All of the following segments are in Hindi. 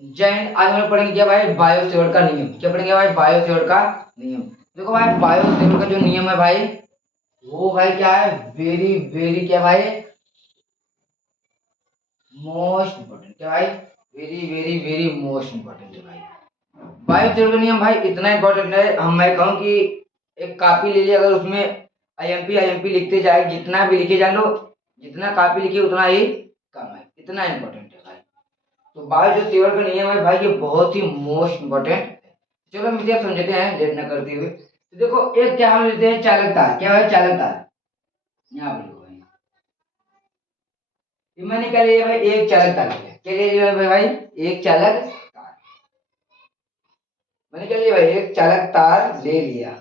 जय हिंद। आज हम लोग पढ़ेंगे क्या भाई, बायो सेवर्ट का नियम। क्या पढ़ेंगे भाई, बायो सेवर्ट का नियम। देखो भाई, बायो सेवर्ट का जो नियम है भाई, वो भाई क्या है, वेरी वेरी क्या भाई, मोस्ट इम्पोर्टेंट। क्या भाई, very very very most important है भाई। बायो सेवर्ट का नियम भाई इतना इम्पोर्टेंट है, हम मैं कहूँ कि एक कॉपी ले लिया, अगर उसमें आईएमपी लिखते जाए, जितना भी लिखे जाए लो, जितना कॉपी लिखिए उतना ही कम है, इतना इम्पोर्टेंट है भाई। तो बायो जो सेवर्ट का नियम है भाई, ये बहुत ही मोस्ट इम्पोर्टेंट है। चलो हम इसे समझते हैं लेट न करते हुए। तो देखो, एक क्या हम लेते हैं, चालक तार। क्या है चालक तार, यहाँ पर भाई, ये मैंने क्या लिया भाई, एक चालक तार लिया। क्या ले लिया भाई, एक चालक तार। मैंने क्या लिया भाई, एक चालक तार ले लिया।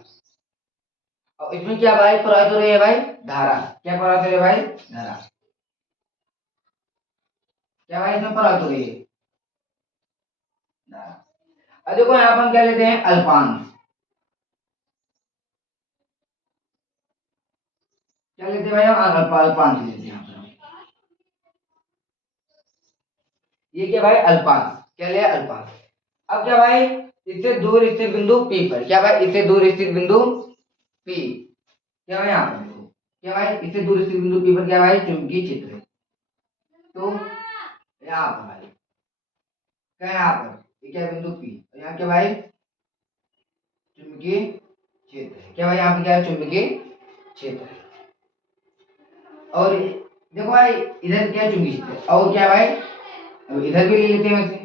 और इसमें क्या भाई प्रवाहित हो रही है भाई, धारा। क्या प्रवाहित हो रही है भाई, धारा। क्या भाई इसमें प्रवाहित हो रही है, धारा। अब देखो यहाँ पर हम क्या लेते हैं, अल्पांश। क्या लेते हैं भाई, हम अल्पांश लेते हैं यहाँ पर हम। ये क्या भाई, अल्पांश। क्या लिया, अल्पांश। अब क्या भाई, इससे दूर स्थित बिंदु P पर, क्या भाई इससे दूर स्थित बिंदु P, क्या भाई यहाँ पर देखो, क्या भाई इससे दूर स्थित बिंदु P पर क्या भाई, चुंबकीय क्षेत्र है। तो यहाँ पर भाई, क्या है यहाँ पर, ये क्या बिंदु P, और यहाँ क्या भाई, चुंबकीय क्षेत्र है। क्या भाई यहाँ पे क्या है, चुंबकीय क्षेत्र है। और देखो भाई, इधर क्या है, चुंबकीय क्षेत्र है। और क्या भाई, अब इधर भी ले लेते हैं वैसे।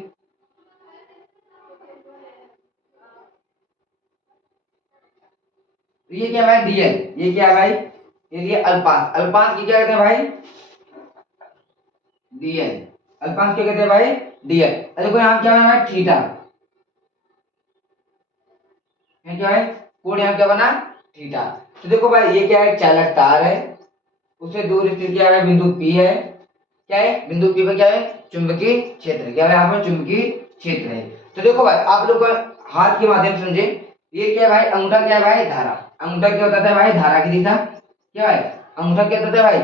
तो ये क्या भाई, डीएल। ये क्या है भाई, ये अल्पांश। अल्पांश की क्या कहते हैं भाई, डीएल। अल्पांश क्या कहते हैं भाई, डीएल। देखो यहाँ क्या बना, थीटा। यहाँ क्या है, कोण यहाँ क्या बना, थीटा। तो देखो भाई, ये क्या है, चालक तार है, उससे दूर स्थित क्या है, बिंदु P है। क्या है, बिंदु P पर क्या है, चुंबकीय क्षेत्र। क्या है, यहाँ पर चुंबकीय क्षेत्र है। तो देखो भाई, आप लोग हाथ के माध्यम से समझे। ये क्या है भाई, अंगूठा क्या है भाई, धारा। अंगूठा क्या होता है भाई, धारा की दिशा। क्या भाई, अंगूठा क्या होता है भाई,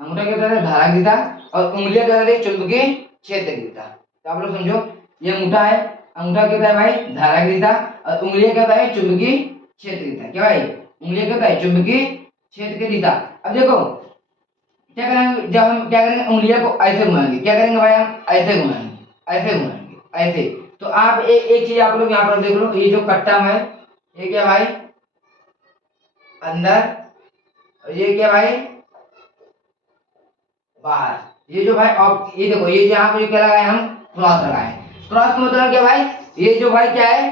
अंगूठा क्या होता है, धारा की दिशा। और उंगलियां क्या होती है, चुंबकीय क्षेत्र की दिशा। तो आप लोग समझो, ये अंगूठा है, अंगूठा क्या होता है भाई, धारा की दिशा। और उंगलियां क्या होता है, चुंबकीय क्षेत्र की दिशा। क्या भाई, उंगलियां क्या होता है, चुंबकीय क्षेत्र की दिशा। अब देखो क्या करेंगे, जब हम क्या करेंगे, उंगलियों को ऐसे घुमाएंगे। क्या करेंगे भाई, हम ऐसे घुमाएंगे, ऐसे घुमाएंगे, ऐसे। तो आप एक चीज आप लोग यहाँ पर देख लो, ये जो कट्टा है, ये क्या भाई, अंदर। और ये क्या भाई, बाहर। ये जो भाई, और ये देखो, ये यहाँ पर क्या लगाए, हम क्रॉस लगाए। क्रॉस का मतलब क्या भाई, ये जो भाई क्या है,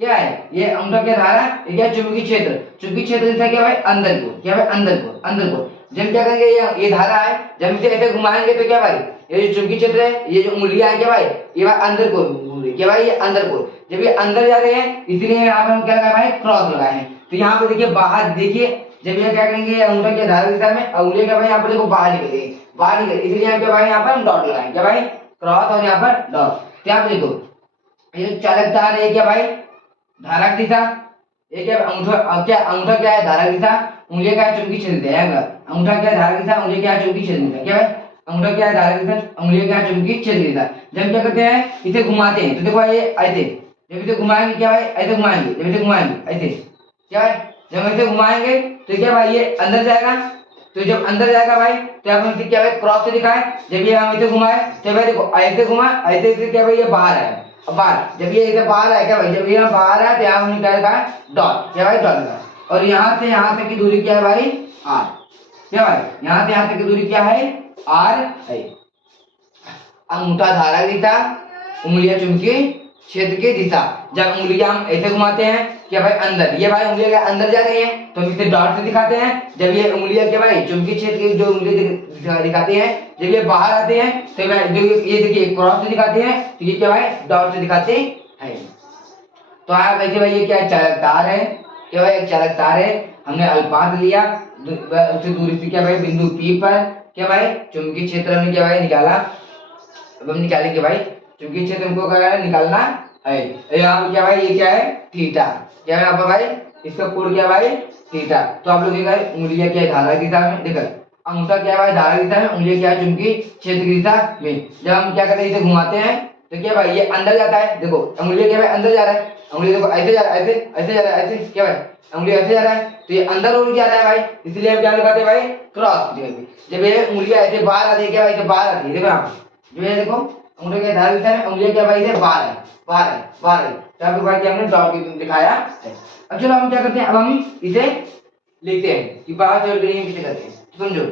क्या है, ये अंगूठा क्या धारा, ये क्या, चुंबकीय क्षेत्र। चुंबकीय क्षेत्र जैसा क्या भाई, अंदर को। क्या भाई, अंदर को, अंदर को। जब क्या करेंगे, ये धारा है, जब इसे ऐसे घुमाएंगे तो क्या भाई, ये जो चुंबकीय क्षेत्र है, ये जो उंगलियां है क्या भाई, ये भाई अंदर को घूम रही है। क्या भाई, ये अंदर को। जब ये अंदर जा रहे हैं, इसलिए यहाँ पर हम क्या लगाए भाई, क्रॉस लगाए हैं। तो यहाँ पे देखिए, बाहर देखिए, जब ये क्या करेंगे, अंगूठा की धारा दिशा में, उंगलियां क्या भाई यहाँ पर देखो बाहर निकलेगी, बाहर निकले, इसलिए हम क्या भाई यहाँ पर हम डॉट लगाएंगे। क्या भाई, क्रॉस और यहाँ पर डॉट। तो यहाँ पे देखो, ये चालक तार है क्या भाई, धारा की दिशा। ये क्या, अंगूठा क्या, अंगूठा क्या है, धारा की दिशा। उंगलियां क्या है, चुंबकीय क्षेत्र है। अंगूठा क्या है, धारा की दिशा। उंगलियां क्या है, चुंबकीय क्षेत्र है। क्या भाई, अंगूठा क्या है, धारा की दिशा। उंगलियां क्या है, चुंबकीय क्षेत्र की दिशा। जब हम क्या करते हैं, इसे घुमाते हैं, तो देखो ये ऐसे, जब इसे घुमाएंगे क्या भाई, ऐसे घुमाएंगे, जब इसे घुमाएंगे ऐसे। क्या भाई, जब ऐसे घुमाएंगे तो क्या भाई, ये अंदर जाएगा। तो जब अंदर जाएगा भाई, तो हम इसे क्या भाई, क्रॉस से दिखाए। जब ये हम इसे घुमाए, तो भाई देखो ऐसे घुमा, ऐसे क्या भाई, ये बाहर आया। अब बाहर, जब ये इधर बाहर आया, क्या भाई, जब ये बाहर आया, तो यहाँ हमने क्या लिखा है, डॉट। क्या भाई, डॉट लगा। और यहाँ से यहाँ तक की दूरी क्या है भाई, आर। क्या भाई, यहाँ से यहाँ तक की दूरी क्या है, आर है। अंगूठा धारा की दिशा, उंगलियां चुंबकीय क्षेत्र की दिशा। जब उंगलियां हम ऐसे घुमाते हैं, क्या भाई, अंदर, ये भाई उंगलियां क्या अंदर जा रही हैं, तो हम इसे डॉट से दिखाते हैं। जब ये उंगलियां क्या भाई, चुंबकीय क्षेत्र की जो उंगली दिखाती हैं, जब ये बाहर आते हैं, तो भाई जो ये देखिए क्रॉस से दिखाते हैं, तो ये क्या भाई, डॉट से दिखाते हैं। तो आप देखिए भाई, ये क्या है, चालक तार है। क्या भाई, एक चालक तार है, हमने अल्पांश लिया, उससे दूरी से क्या भाई, बिंदु P पर क्या भाई, चुंबकीय क्षेत्र हमने क्या भाई निकाला। अब हम निकालेंगे भाई, चुंबकीय क्षेत्र हमको क्या है, निकालना है। यहाँ पे क्या भाई, ये क्या है, थीटा। क्या है यहाँ पर भाई, इसका कोण क्या भाई, थीटा। तो आप लोग क्या है, उंगलियां क्या है, धारा की दिशा में, देखो अंगूठा क्या है भाई, धारा की दिशा में, उंगलियां क्या है, चुंबकीय क्षेत्र की दिशा में। जब हम क्या करते हैं, इसे घुमाते हैं, तो क्या भाई ये अंदर जाता है, देखो उंगली क्या भाई अंदर जा रहा है, उंगली देखो ऐसे जा रहा है, ऐसे ऐसे जा रहा है, ऐसे क्या भाई उंगली ऐसे जा रहा है, तो ये अंदर उंगली जा रहा है भाई, इसलिए हम क्या लगाते हैं भाई क्रॉस की जगह पे। जब ये उंगलियां ऐसे बाहर आती है क्या भाई, ऐसे बाहर आती है, देखो यहाँ पे जो ये देखो उंगली के धार दिशा में उंगलियां क्या भाई से बाहर है, बाहर है, बाहर है, तो यहाँ पे भाई क्या हमने डॉट की दिखाया है। अब चलो हम क्या करते हैं, अब हम इसे लिखते हैं कि बायो और ग्रीन किसे करते हैं, तो समझो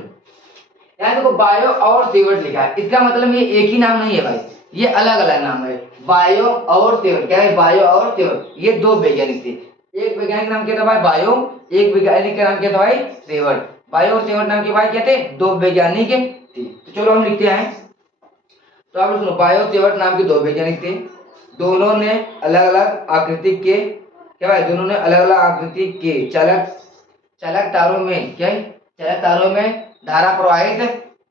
यहाँ देखो बायो और सेवर्ट लिखा है, इसका मतलब ये एक ही नाम नहीं है भाई, ये अलग अलग नाम है। बायो और सेवर्ट क्या है, बायो और सेवर्ट ये दो वैज्ञानिक थे, एक वैज्ञानिक नाम क्या था भाई बायो, एक वैज्ञानिक का नाम क्या था भाई सेवर्ट। बायो और सेवर्ट नाम के भाई क्या थे, दो वैज्ञानिक थे। तो चलो हम लिखते हैं, तो आप सुनो बायो सेवर्ट नाम के दो वैज्ञानिक थे, दोनों ने अलग अलग आकृति के क्या भाई, दोनों ने अलग अलग आकृति के चालक चालक तारों में क्या है, चालक तारों में धारा प्रवाहित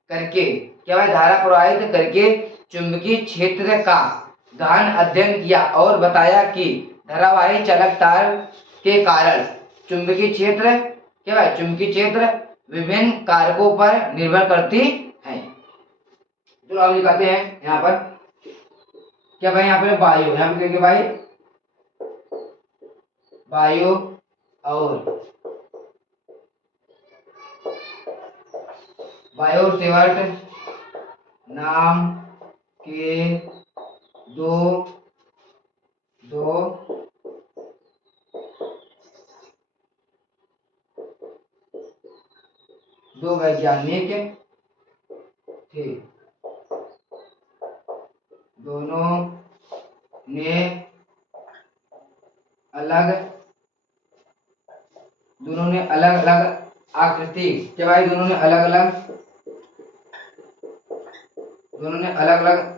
करके क्या भाई, धारा प्रवाहित करके चुंबकीय क्षेत्र का गहन अध्ययन किया और बताया कि धारावाही चालक तार के कारण चुंबकीय क्षेत्र क्या भाई, चुंबकीय क्षेत्र विभिन्न कारकों पर निर्भर करती है। तो अब लिखाते हैं यहाँ पर क्या भाई, यहाँ पे वायु, यहाँ पे क्या भाई वायु और बायो सेवर्ट नाम के दो दो दो वैज्ञानिक थे, दोनों ने अलग दोनों ने अलग अलग आकृति क्या भाई, दोनों ने अलग अलग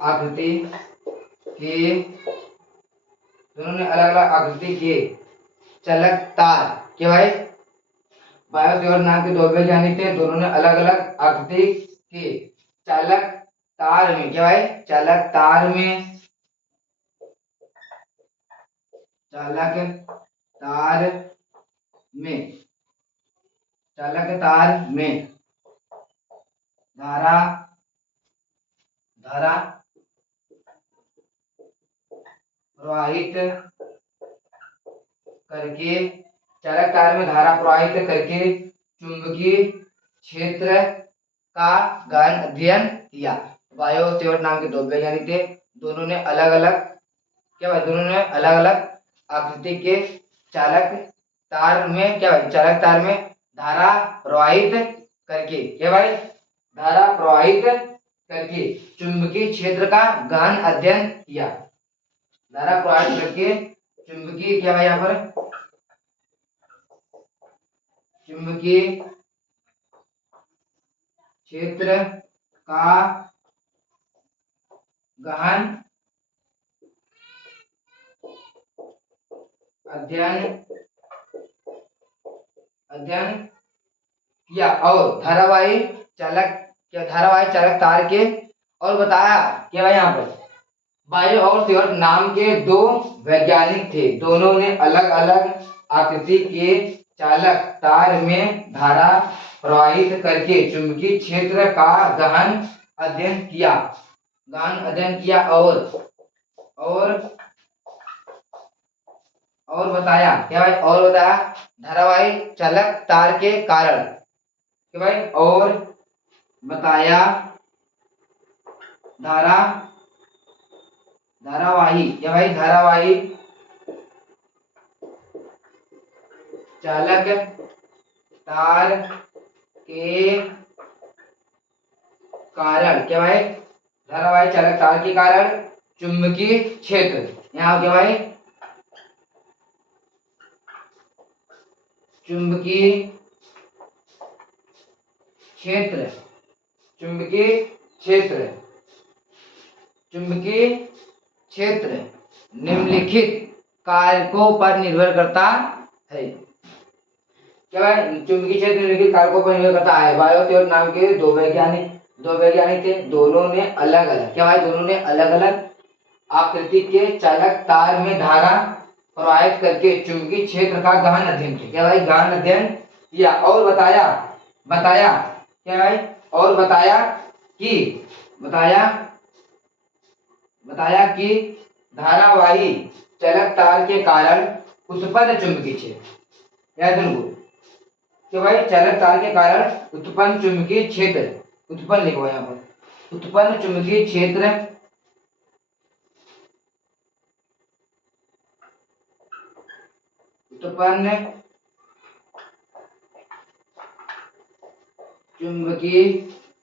आकृति के दोनों ने अलग अलग आकृति के चालक तार क्या भाई, बायो सेवर्ट नाम के दो वैज्ञानिक थे, दोनों ने अलग अलग आकृति के चालक तार में क्या भाई, चालक तार में चालक तार में चालक तार में धारा धारा प्रवाहित करके चालक तार में धारा प्रवाहित करके चुंबकीय क्षेत्र का गहन अध्ययन किया। बायो सेवर्ट नाम के दो वैज्ञानिक थे, दोनों ने अलग अलग क्या भाई, दोनों ने अलग अलग आकृति के चालक तार में क्या भाई, चालक तार में धारा प्रवाहित करके क्या भाई, धारा प्रवाहित करके चुंबकीय क्षेत्र का गहन अध्ययन किया। धारा प्रवाहित करके चुंबकीय क्या भाई, यहाँ पर चुंबकीय क्षेत्र का गहन अध्ययन अध्ययन किया और धारावाही चालक तार के और बताया क्या भाई, यहाँ पर बायो और सेवर्ट नाम के दो वैज्ञानिक थे, दोनों ने अलग अलग आकृति के चालक तार में धारा प्रवाहित करके चुंबकीय क्षेत्र का गहन अध्ययन किया और बताया क्या भाई, और बताया धारावाही चालक तार के कारण क्या भाई, और बताया धारावाही क्या भाई, धारावाही चालक तार के कारण क्या भाई, धारावाही चालक तार के कारण चुंबकीय क्षेत्र, यहाँ क्या भाई चुंबकीय क्षेत्र चुंबकीय क्षेत्र चुंबकीय क्षेत्र निम्नलिखित कारकों पर निर्भर करता है क्या भाई, चुंबकीय क्षेत्र निम्नलिखित कारकों पर निर्भर करता है। बायो सेवर्ट नाम के दो वैज्ञानिक थे, दोनों ने अलग अलग क्या भाई, दोनों ने अलग अलग आकृति के चालक तार में धारा प्रवाहित करके चुंबकीय क्षेत्र का गहन अध्ययन किया क्या भाई, गहन अध्ययन किया और बताया क्या भाई, और बताया बताया कि धारावाही चालक तार के कारण उत्पन्न चुंबकीय क्षेत्र, याद रखो कि भाई चालक तार के कारण उत्पन्न चुंबकीय क्षेत्र, उत्पन्न लिखो यहाँ पर, उत्पन्न चुंबकीय क्षेत्र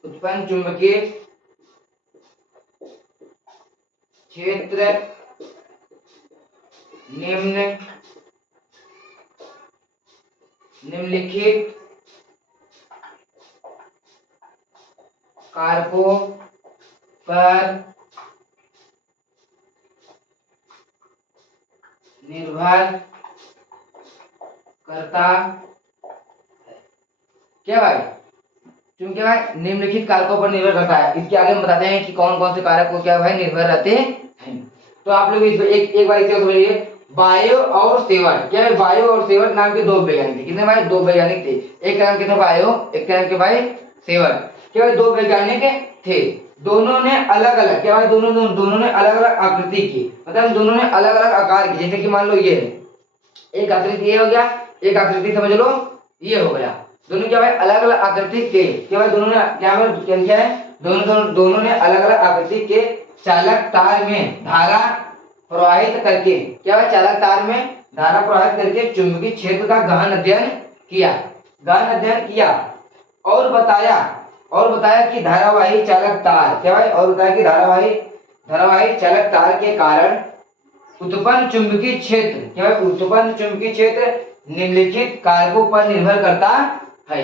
उत्पन्न चुंबकीय क्षेत्र निम्नलिखित कारकों पर निर्भर करता है। क्या भाई, क्योंकि भाई निम्नलिखित कारकों पर निर्भर करता है। इसके आगे हम बताते हैं कि कौन कौन से कारक को क्या भाई निर्भर रहते हैं। तो आप लोग एक बार इसे समझिए, बायो और सेवर्ट, क्या है, बायो और सेवर्ट नाम के दो वैज्ञानिक थे। कितने भाई, दो वैज्ञानिक थे। एक का नाम क्या था, बायो, एक का नाम क्या भाई, सेवर्ट। क्या भाई, दो वैज्ञानिक थे। दोनों ने अलग अलग, क्या भाई, दोनों ने अलग अलग आकृति की, मतलब दोनों ने अलग अलग आकार की। जैसे कि मान लो ये एक आकृति ये हो गया, एक आकृति समझ लो ये हो गया। दोनों क्या भाई अलग अलग आकृति के, क्या भाई दोनों ने क्या है, दोनों ने अलग अलग आकृति के चालक तार में धारा प्रवाहित करके, क्या भाई चालक तार में धारा प्रवाहित करके चुंबकीय क्षेत्र का गहन अध्ययन किया और बताया कि धारावाही चालक तार, क्या भाई, और बताया कि धारावाही चालक तार के कारण उत्पन्न चुंबकीय क्षेत्र, क्या भाई, उत्पन्न चुंबकीय क्षेत्र निम्नलिखित कारकों पर निर्भर करता है।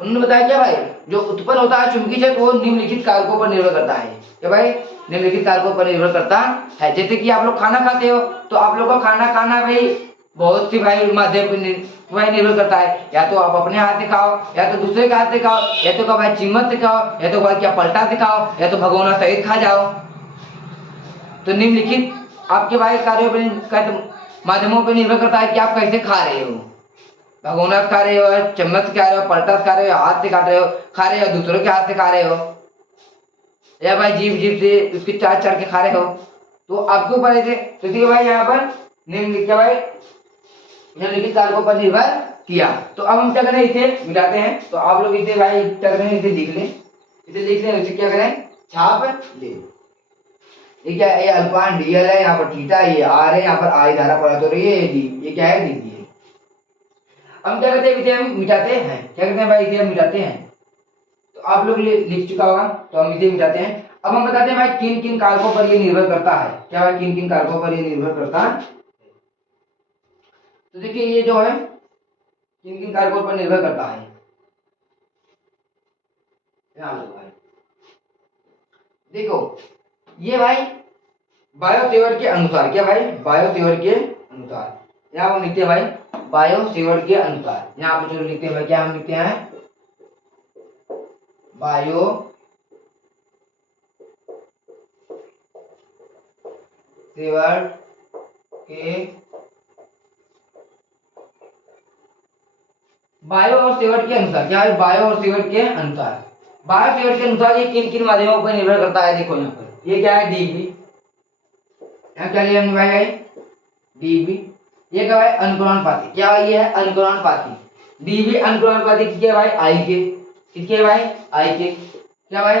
उन्होंने बताया क्या भाई, जो उत्पन्न होता है चुंबकीय क्षेत्र वो निम्नलिखित कारकों पर निर्भर करता है। क्या भाई, निम्नलिखित कारकों पर निर्भर करता है। जैसे कि आप लोग खाना खाते हो तो आप लोग का खाना खाना भाई बहुत सी भाई माध्यम पर निर्भर करता है। या तो आप अपने हाथ से खाओ, या तो दूसरे के हाथ से खाओ, या तो भाई चम्मच से खाओ, या तो भाई क्या पलटा से खाओ, या तो भगोना सहित खा जाओ। तो निम्नलिखित आपके भाई कार्यों पर, माध्यमों पर निर्भर करता है कि आप कैसे खा रहे हो। भगोना खा रहे हो, चम्मच से खा रहे हो, पलटा खा रहे हो, हाथ से खा रहे हो, दूसरों के हाथ से खा रहे हो, या भाई जीभ से उसकी चाट चाट के खा रहे हो। तो आपके ऊपर ऐसे, तो इसलिए भाई यहाँ पर निम्नलिखित कारकों पर निर्भर किया। तो अब हम क्या करें, इसे मिटाते हैं। तो आप लोग इसे भाई क्या करें, इसे लिख लें, इसे क्या करें, छाप ले। ये क्या है, ये अल्पान डीएल है, यहाँ पर थीटा, ये आर है, यहाँ पर आई धारा प्रवाहित हो रही है, ये क्या है, डी है। हम क्या करते हैं, इसे हम मिटाते हैं। क्या करते हैं भाई, इसे हम मिटाते हैं। तो आप लोग लिख चुका होगा, तो हम इसे मिटाते हैं। अब हम बताते हैं भाई किन किन कारकों पर ये निर्भर करता है। क्या भाई, किन किन कारकों पर ये निर्भर करता है। तो देखिए ये जो है किन किन कारकों पर निर्भर करता है, ध्यान दो भाई। देखो ये भाई बायो सेवर्ट के अनुसार, क्या भाई, बायो सेवर्ट के अनुसार, यहाँ हम लिखते हैं भाई बायो सेवर्ट के अनुसार। यहाँ पर जो लिखते हैं भाई, क्या हम लिखते हैं, बायो सेवर्ट के, बायो और सेवर्ट के अनुसार, क्या है, बायो और सेवर्ट के अनुसार, बायो सेवर्ट के अनुसार ये किन किन माध्यमों पर निर्भर करता है। देखो यहाँ पर ये क्या है, डीबी, यहाँ क्या लिया हमने भाई, डीबी। ये क्या भाई, अनुक्रमणपाती, क्या भाई, ये है अनुक्रमणपाती। डीबी अनुक्रमणपाती किसके है भाई, आई के, किसके है भाई, आई के। क्या भाई,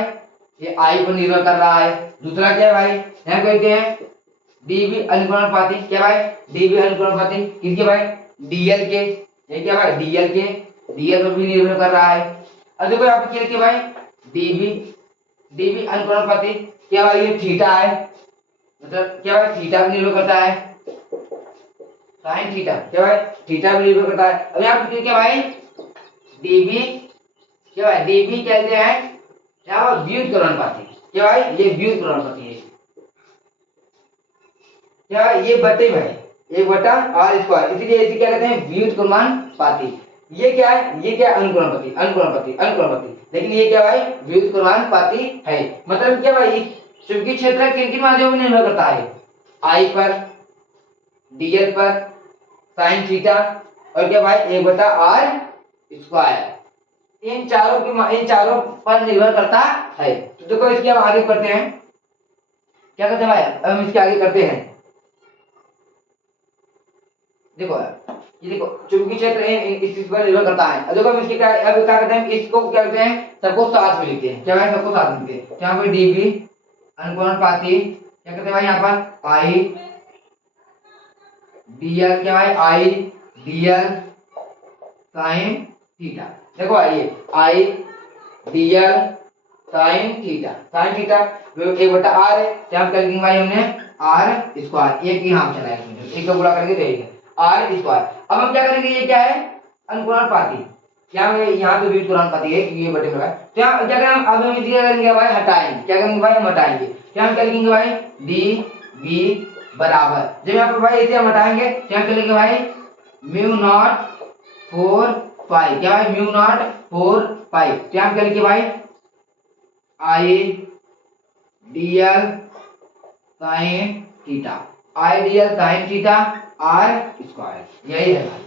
ये आई पर निर्भर कर रहा है। दूसरा क्या है भाई, यहाँ कहते हैं डीबी अनुक्रमणपाती, क्या भाई, डीबी अनुक्रमणपाती किसके भाई, डीएल के। ये क्या भाई, डीएल के, डीएल पर भी निर्भर कर रहा है। अब देखो यहाँ पे क्या भाई, डीबी अनुक्रमणपाती, क्या भाई, ये थीटा है, मतलब क्या भाई, थीटा पर निर्भर करता है, साइन थीटा, क्या भाई, थीटा पर निर्भर करता है। अब यहाँ पे क्या भाई, डीबी, क्या भाई, डीबी कहते हैं क्या भाई, व्युत्क्रमणपाती, क्या भाई, ये व्युत्क्रमणपाती है। क्या ये बटे भाई, एक बटा आर स्क्वायर, इसीलिए इसे क्या कहते हैं, व्युत्क्रमणपाती। ये क्या है, ये क्या, अनुक्रमणपाती। लेकिन ये क्या भाई, व्युत्क्रमणपाती है। मतलब क्या भाई, चुंबकीय क्षेत्र किन किन माध्यमों पर निर्भर करता है, आई पर, डीएल पर, साइन थीटा, और क्या भाई, एक बटा आर स्क्वायर। इन चारों पर निर्भर करता है। तो देखो इसके हम आगे करते हैं। क्या करते हैं भाई, अब हम इसके आगे करते हैं। देखो ये देखो चुंबकीय क्षेत्र इस चीज पर निर्भर करता है। अब देखो हम इसके क्या, अब क्या करते हैं, इसको क्या करते हैं, सबको साथ में लिखते हैं। क्या भाई, सबको साथ में लिखते हैं। यहाँ पर डीबी अनुपाती क्या करते हैं भाई, यहाँ पर आई डीएल, क्या भाई, आई डीएल साइन थीटा। देखो आइए, I dl sine theta, sine theta एक बटा आर है, क्या हम करेंगे भाई, हमने आर स्क्वायर, एक यहाँ चला है, एक का गुणा करके देगा आर स्क्वायर। अब हम क्या करेंगे, ये क्या है, अनुपाती, क्या है यहाँ पे भी अनुपाती है, ये बटे में है, तो यहाँ क्या करेंगे, अब हम इसे करेंगे भाई, हटाएंगे, क्या करेंगे भाई, हम हटाएंगे, क्या हम क्या लिखेंगे भाई, डी बी बराबर, जब यहाँ पर भाई इसे हम हटाएंगे, क्या हम लिखेंगे भाई, म्यू नॉट 4 पाई, क्या भाई, म्यू नॉट 4 पाई, क्या हम क्या लिखेंगे भाई, I dl sine theta, I dl sine theta r square, यही है भाई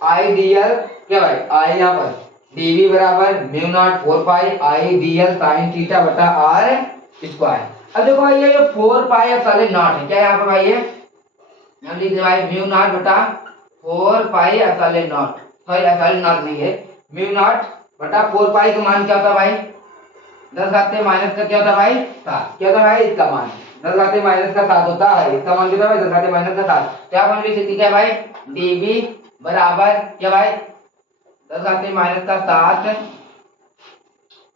आई डीएल, क्या भाई, आई यहाँ पर डीवी बराबर म्यू नॉट 4 पाई आई डीएल साइन थीटा बटा आर स्क्वायर। अब देखो भाई ये 4 पाई एप्सिलॉन नॉट है, क्या यहाँ पर भाई, ये हम लिख दे भाई म्यू नॉट बटा 4 pi epsilon not, sorry epsilon not नहीं है, म्यू नॉट बटा 4 पाई का मान क्या होता है भाई, 10 घाते माइनस का क्या होता है भाई, 7, क्या होता है भाई, इसका मान 10 घाते माइनस का 7 होता है, इसका मान कितना है, 10 घाते माइनस का 7, तो यहाँ पर लिख सकते हैं भाई डीबी बराबर, क्या भाई, 10 घाते माइनस का 7,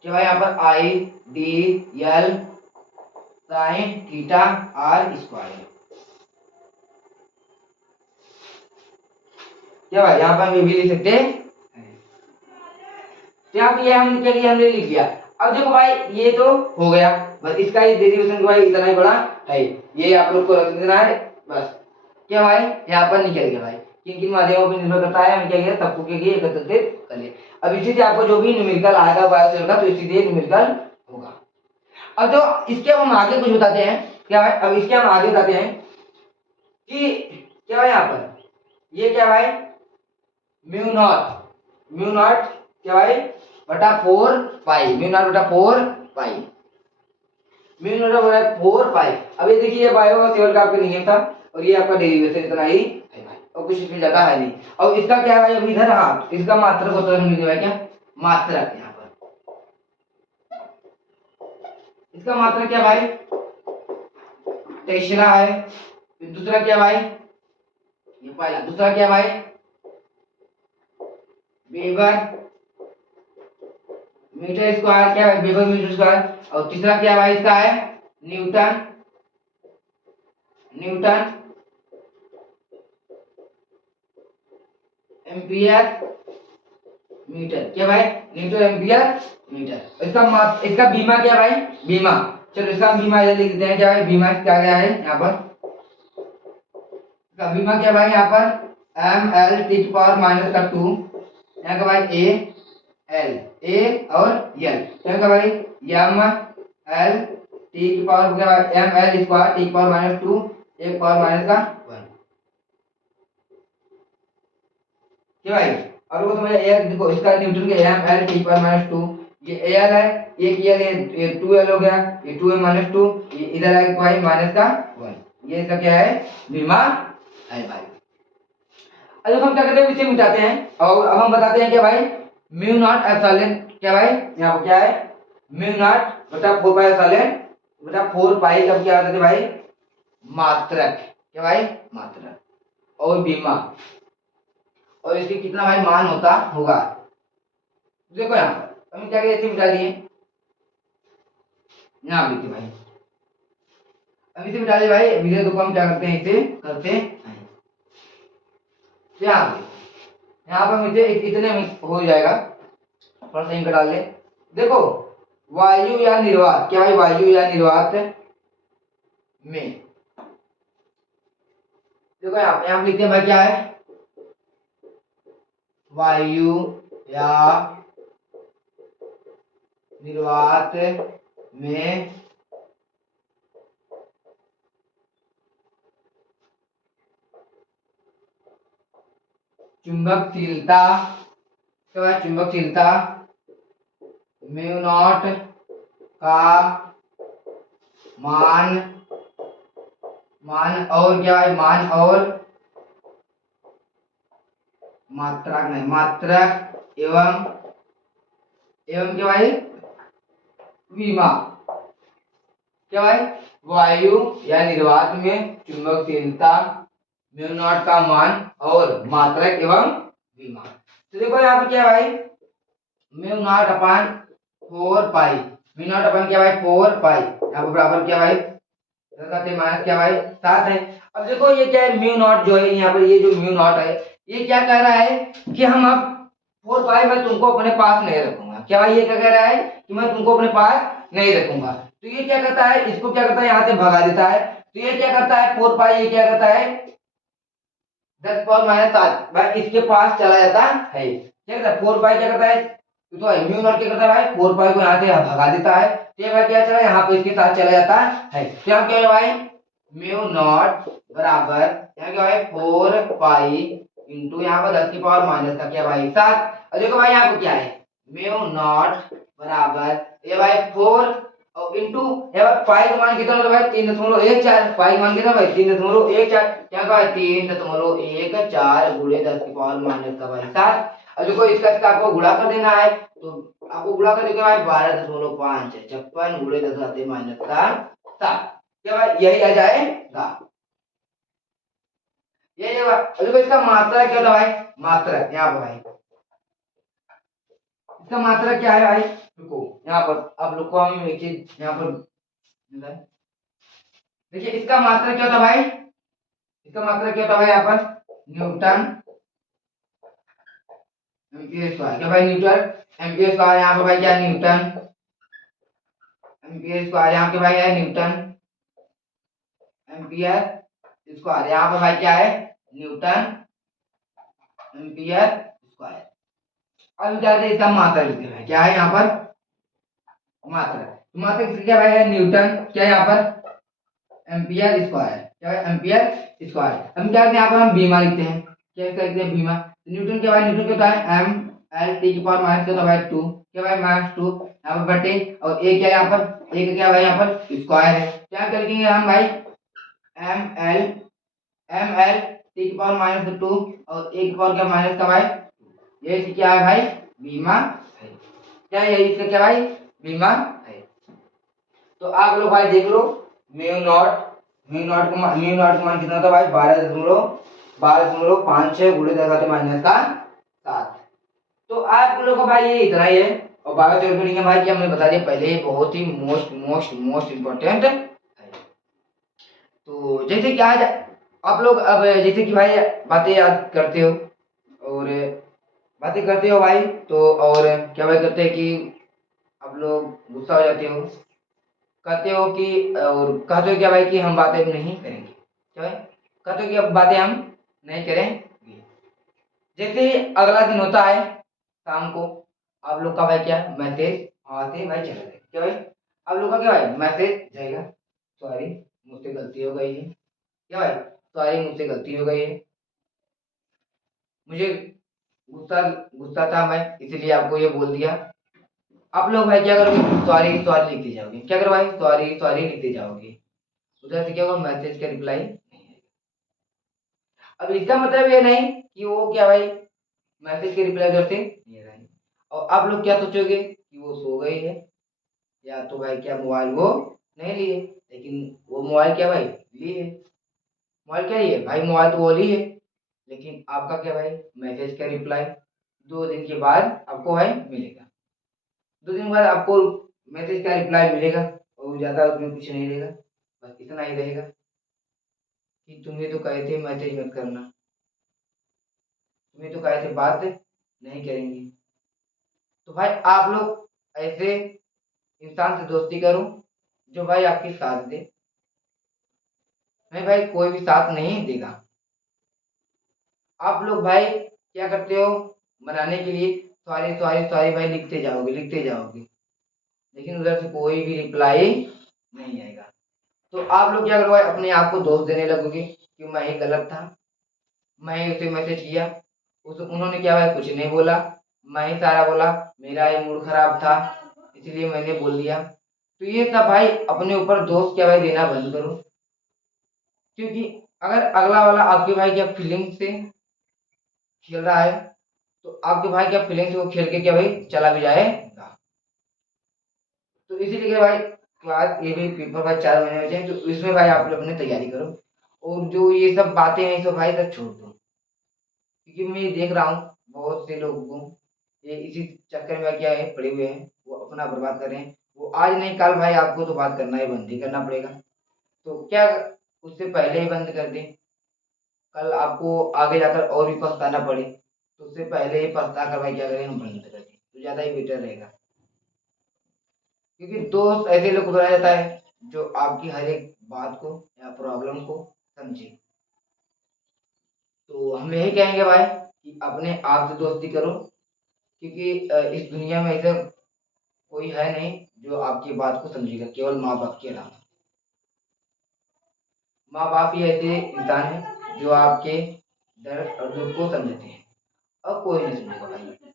क्या भाई, यहाँ पर I d l sine theta r square, क्या भाई, यहाँ पर हम ये भी लिख सकते हैं, तो यहाँ पे ये हम के लिए हमने लिख दिया। अब देखो भाई ये तो हो गया, बस इसका ही डेरिवेशन भाई इतना ही बड़ा है, ये आप लोग को रख देना है बस, क्या भाई, यहाँ पर निकल गया भाई, किन किन माध्यमों पर निर्भर करता है, हम क्या किया, सबको के लिए एकत्रित कर लिए। अब इसी से आपको जो भी न्यूमेरिकल आएगा बायोसेल का, तो इसी से न्यूमेरिकल होगा। अब तो इसके हम आगे कुछ बताते हैं, क्या भाई, अब इसके हम आगे बताते हैं कि क्या भाई, यहाँ पर ये क्या भाई, म्यू नॉट क्या भाई बटा 4 पाई, म्यू नॉट बटा 4 पाई, म्यू नॉट बटा 4 पाई। अब ये देखिए, ये बायो सेवल का आपका नियम था, और ये आपका डेरिवेशन इतना ही है भाई, और कुछ इसमें ज्यादा है नहीं। और इसका क्या है भाई, इधर हाँ, इसका मात्रक होता है, लिखे भाई क्या, मात्रक, यहाँ पर इसका मात्रक क्या भाई, टेस्ला है, फिर दूसरा क्या भाई, ये पहला, दूसरा क्या भाई, वेबर मीटर स्क्वायर, क्या है वेबर मीटर स्क्वायर, और तीसरा क्या भाई इसका है, न्यूटन न्यूटन एम्पियर मीटर, क्या भाई, न्यूटन एम्पियर मीटर। इसका बीमा क्या भाई, बीमा, चलो इसका बीमा इधर लिख देते हैं, क्या भाई, बीमा क्या गया है यहाँ पर, इसका बीमा क्या भाई, यहाँ पर M L T power minus का 2, यहाँ का भाई ए एल, ए और एल, क्या का भाई, एम एल टी की पावर क्या भाई, एम एल स्क्वायर टी की पावर माइनस 2 एक पावर माइनस का 1, क्या भाई। और वो समझ एक देखो, इसका न्यूटन के M L T power minus 2, ये एल है, एक एल, ये 2 एल हो गया, ये 2 एम माइनस 2, ये इधर है भाई माइनस का 1, ये इसका क्या है, बीमा है भाई। अब हम क्या करते हैं, इसे मिटाते हैं, और अब हम बताते हैं क्या भाई, म्यू नॉट एप्सिलॉन, क्या भाई, यहाँ पर क्या है, म्यू नॉट बटा 4 पाई एप्सिलॉन बटा 4 पाई, कब क्या होता है भाई, मात्रक, क्या भाई, मात्रक, और बीमा, और इसके कितना भाई मान होता होगा। देखो यहाँ पर हम क्या किया, इसे मिटा दिए, यहाँ लिखिए भाई, अब इसे मिटा दिए भाई, विधेय को हम क्या करते हैं, इसे करते हैं, यहाँ पर मुझे इतने में हो जाएगा, थोड़ा सा इनका डाल ले। देखो वायु या निर्वात, क्या भाई, वायु या निर्वात में, देखो यहाँ लिखते हैं भाई, क्या है, वायु या निर्वात में चुंबकशीलता, क्या है, चुंबकशीलता म्यू नॉट का मान मान और क्या है, मान और मात्रक नहीं, मात्रक एवं क्या भाई, विमा, क्या भाई, वायु या निर्वात में चुंबकशीलता म्यू नॉट का मान और मात्रक एवं विमा। तो देखो यहाँ पे क्या भाई, म्यू नॉट अपान 4 पाई, म्यू नॉट अपान क्या भाई 4 पाई, यहाँ पे बराबर क्या भाई माइनस क्या भाई 7 है। अब देखो ये क्या है, म्यू नॉट जो है यहाँ पर, ये जो म्यू नॉट है ये क्या कह रहा है कि हम अब 4 पाई मैं तुमको अपने पास नहीं रखूंगा। क्या भाई ये क्या कह रहा है कि मैं तुमको अपने पास नहीं रखूंगा। तो ये क्या करता है, इसको क्या करता है यहाँ से भगा देता है। तो ये क्या करता है 4 पाई, ये क्या करता है 10 पावर माइनस 7 भाई इसके पास चला जाता है। क्या करता है 4 पाई क्या करता है, तो म्यू नॉट क्या करता है भाई 4 पाई को यहाँ से भगा देता है। तो ये भाई क्या चला यहाँ पे इसके साथ चला जाता है। तो यहाँ क्या है भाई म्यू नॉट बराबर यहाँ क्या है 4 पाई इंटू यहाँ पर 10 की पावर माइनस का क्या भाई 7। और देखो भाई यहाँ पे क्या है म्यू नॉट बराबर ये भाई 4 और इंटू ये भाई पाई का मान कितना होता है भाई 3.14, पाई का मान कितना भाई 3.14, क्या कहा 3.14 गुणे 10 की पावर माइनस का भाई 7। और देखो इसका आपको गुणा कर देना है, तो आपको गुणा कर देगा भाई 12.5 है, 56 गुणे 10 आते माइनस का 7। क्या भाई यही आ जाएगा, यही है भाई। देखो इसका मात्रा क्या था भाई, मात्रा यहाँ पर भाई इसका मात्रा क्या है भाई, देखो यहाँ पर आप लोग को हम एक चीज यहाँ पर देखिए इसका मात्रा क्या था भाई, इसका मात्रा क्या था भाई यहाँ पर न्यूटन एम्पीयर स्क्वायर। क्या भाई न्यूटन एम्पीयर स्क्वायर, यहाँ पर भाई क्या न्यूटन एम्पीयर स्क्वायर, यहाँ पे भाई है न्यूटन एम्पीयर स्क्वायर, यहाँ पर भाई क्या है न्यूटन एम्पीयर स्क्वायर। अब क्या है इसका मात्रा लिखते हैं, क्या है यहाँ पर मात्रा, तो मात्रा किसकी क्या भाई है न्यूटन क्या है यहाँ पर एम्पीयर स्क्वायर, क्या है एम्पीयर स्क्वायर। हम क्या करते हैं यहाँ पर हम बीमा लिखते हैं, क्या करते हैं बीमा, न्यूटन क्या भाई न्यूटन क्या होता है एम एल टी की पावर माइनस क्या होता है भाई 2, क्या भाई माइनस 2 यहाँ पर बटे और एक क्या यहाँ पर एक क्या भाई यहाँ पर स्क्वायर है। क्या कर देंगे हम भाई एम एल टी की पावर माइनस 2 और एक की पावर क्या माइनस का भाई, ये क्या है भाई बीमा है। क्या है यही इसका क्या भाई बीमा है। तो आप लोग भाई देख लो म्यू नॉट का मान कितना था भाई 12.56 गुणे 10 माइनस का 7। तो आप लोग को भाई ये इतना ही है, और बायो थ्योरेटिकल है भाई कि हमने बता दिया पहले ही, बहुत ही मोस्ट मोस्ट मोस्ट इम्पोर्टेंट है। तो जैसे कि आज आप लोग अब जैसे कि भाई बातें याद करते हो और बातें करते हो भाई, तो और क्या भाई करते हैं कि आप लोग गुस्सा हो जाते हो, कहते हो कि और कहते हो क्या भाई कि हम बातें नहीं करेंगे, क्या भाई कहते हो कि अब बातें हम नहीं करेंगे। जैसे ही अगला दिन होता है शाम को आप लोग का भाई क्या मैसेज आते भाई चला जाए, क्या भाई आप लोग का क्या भाई मैसेज जाएगा सॉरी मुझसे गलती हो गई है, क्या भाई सॉरी मुझसे गलती हो गई है, मुझे गुस्सा गुस्सा था मैं इसीलिए आपको ये बोल दिया। आप लोग भाई क्या करोगे सॉरी सॉरी लिखते जाओगे, क्या करो भाई सॉरी सॉरी लिखते जाओगे, उधर से क्या होगा मैसेज का रिप्लाई नहीं आएगा। अब इसका मतलब ये नहीं कि वो क्या भाई मैसेज के रिप्लाई उधर से नहीं आ रहा है, और आप लोग क्या सोचोगे कि वो सो गई है या तो भाई क्या मोबाइल वो नहीं लिए, लेकिन वो मोबाइल क्या भाई लिए, मोबाइल क्या लिए भाई मोबाइल तो वो लिए, लेकिन आपका क्या भाई मैसेज का रिप्लाई 2 दिन के बाद आपको भाई मिलेगा, 2 दिन बाद आपको मैसेज का रिप्लाई मिलेगा और ज़्यादा उसमें कुछ नहीं रहेगा, बस इतना ही रहेगा कि तुम्हें तो कहे थे मैसेज मत करना, तुम्हें तो कहे थे बात नहीं करेंगे। तो भाई आप लोग ऐसे इंसान से दोस्ती करो जो भाई आपकी साथ दे, नहीं भाई कोई भी साथ नहीं देगा। आप लोग भाई क्या करते हो मनाने के लिए सॉरी सॉरी सॉरी भाई लिखते जाओगे, लेकिन उधर से कोई भी रिप्लाई नहीं आएगा। तो आप लोग क्या करोगे अपने आप को दोष देने लगोगे कि मैं ही गलत था, मैं ही उसे मैसेज किया, उस उन्होंने क्या भाई कुछ नहीं बोला, मैं ही सारा बोला, मेरा ही मूड खराब था इसलिए मैंने बोल दिया। तो ये सब भाई अपने ऊपर दोस्त क्या भाई देना बंद करो, क्योंकि अगर अगला वाला आपके भाई क्या फीलिंग से खेल रहा है तो आपके भाई क्या फीलिंग से वो खेल के क्या भाई चला भी जाएगा। तो इसीलिए क्या भाई क्लास ये भी पेपर भाई 4 महीने बचे हैं, तो इसमें भाई आप लोग अपनी तैयारी करो। और जो ये सब बातें हैं सब भाई तक छोड़ दो, क्योंकि मैं ये देख रहा हूँ बहुत से लोगों को ये इसी चक्कर में क्या है पड़े हुए हैं, वो अपना बर्बाद कर रहे हैं। वो आज नहीं कल भाई आपको तो बात करना ही बंद ही करना पड़ेगा। तो क्या उससे पहले ही बंद कर दें, कल आपको आगे जाकर और भी पछताना पड़े, तो उससे पहले ही पछता कर भाई क्या करें हम बंद कर दें तो ज़्यादा ही बेटर रहेगा। क्योंकि दोस्त ऐसे लोग को बनाया जाता है जो आपकी हर एक बात को या प्रॉब्लम को समझे। तो हम यही कहेंगे भाई कि अपने आप से दोस्ती करो, क्योंकि इस दुनिया में ऐसा कोई है नहीं जो आपकी बात को समझेगा, केवल माँ बाप के अलावा। माँ बाप ही ऐसे इंसान हैं जो आपके दर्द और दुख को समझते हैं, और कोई नहीं समझेगा भाई।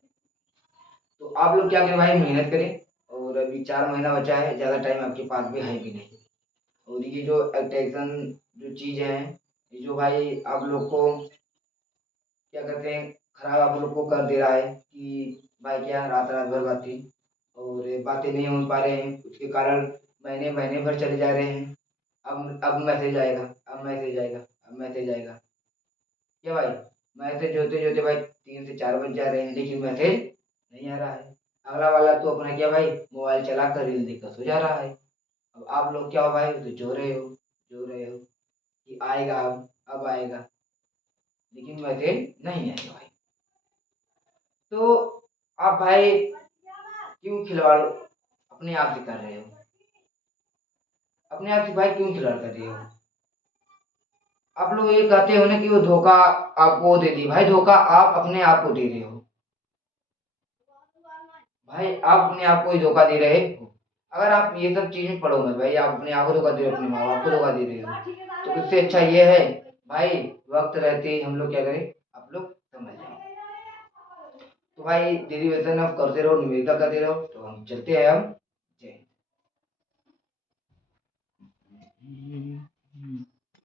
तो आप लोग क्या करें भाई, मेहनत करें। और अभी 4 महीना बचा है, ज़्यादा टाइम आपके पास भी है भी नहीं। और ये जो अट्रैक्शन जो चीज़ है, ये जो भाई आप लोग को क्या कहते हैं खराब आप लोग को कर दे रहा है कि भाई क्या रात रात भर बातें और बातें नहीं हो पा रहे हैं, उसके कारण महीने महीने भर चले जा रहे हैं। अब मैसेज आएगा, अब मैसेज आएगा, अब मैसेज आएगा, क्या भाई मैसेज होते होते भाई 3 से 4 बज जा रहे हैं लेकिन मैसेज नहीं आ रहा है। अगला वाला तो अपना क्या भाई मोबाइल चला कर रील देखकर सो जा रहा है। अब आप लोग क्या हो भाई, तो जो रहे हो कि आएगा, अब आएगा, लेकिन मैसेज नहीं आएगा भाई। तो आप भाई क्यों खिलवाड़ अपने आप से कर रहे हो, अपने आप से भाई क्यों खिलवाड़ कर रहे हो। आप लोग ये कहते हो ना कि वो धोखा आपको दे दी, भाई धोखा आप अपने आप को दे रहे हो। भाई आप अपने आप को ही धोखा दे रहे हो। अगर आप ये सब चीजें पढ़ो मत भाई, आप अपने आप को धोखा दे रहे हो, अपने माँ बाप को धोखा दे रहे हो। तो उससे अच्छा ये है भाई वक्त रहते ही हम लोग क्या करें, आप लोग समझ जाए। तो भाई डेरिवेशन आप करते रहो, निवेदिता करते रहो, तो हम चलते हैं हम